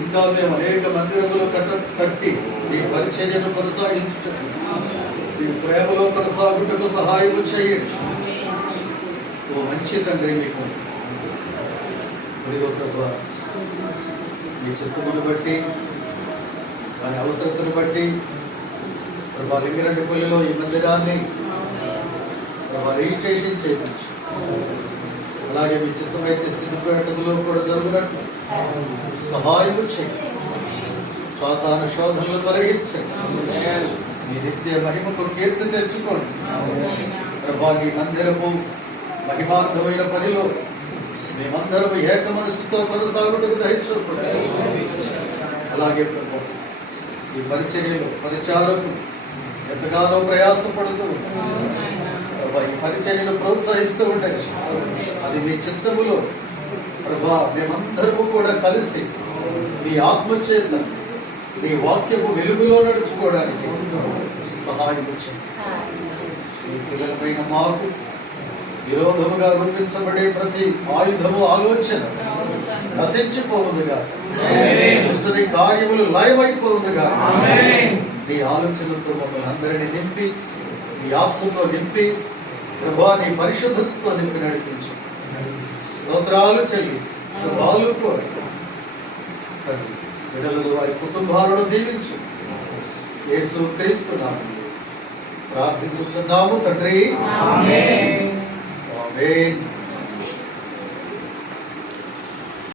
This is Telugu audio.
ఇంకా మేము అనేక మందిరములు కట్టి ఈ పరిచర్యను కొనసాగించుటకు ఈ ప్రేమలో కొనసాగుటకు సహాయం చేయండి. ఓ మంచి తండ్రి, మీకు మీ చిత్తమును బట్టి, దాని అవసరతను బట్టి ప్రభా లింగరెడ్డిపల్లిలో ఈ మందిరాన్ని ప్రభా రిజిస్ట్రేషన్ చేయవచ్చు. అలాగే మీ చిత్తమైతే సిద్ధిపేటలో కూడా జరుగునట్లు సహాయం చేయండి. సాతాను శోధనలు తొలగించండి. మీ నిత్య మహిమకు కీర్తి తెచ్చుకోండి. ప్రభా ఈ మందిరము మహిమార్థమైన పనిలో మేమందరము ఏక మనసుతో కొనసాగుటకు దయచూపండి. అలాగే ప్రభు ఈ పరిచర్యలో పరిచారకు ఎంతగానో ప్రయాసపడుతూ ప్రభా ఈ పరిచర్యను ప్రోత్సహిస్తూ ఉండొచ్చు. అది మీ చిత్తములో ప్రభా మేమందరము కూడా కలిసి మీ ఆత్మచేత నీ వాక్యపు వెలుగులో నడుచుకోవడానికి సహాయం చేయండి. ఈ పిల్లలపైన మాకు విరోధముగా రూపించబడే ప్రతి ఆయుధము ఆలోచన నశించిపోవునుగా, దుష్టుని కార్యములు లయమైపోవునుగా. నీ ఆలోచనలతో మమ్మల్ని అందరినీ నింపి, నీ ఆత్మతో నింపి, ప్రభా నీ పరిశుద్ధతతో నింపి నడిపించు. స్తోత్రాలు చెల్లి శుభాలు కోరి బిడ్డలను వారి కుటుంబాలను దీవించు. యేసు క్రీస్తు నామములో ప్రార్థించుచున్నాము తండ్రి. ఆమేన్.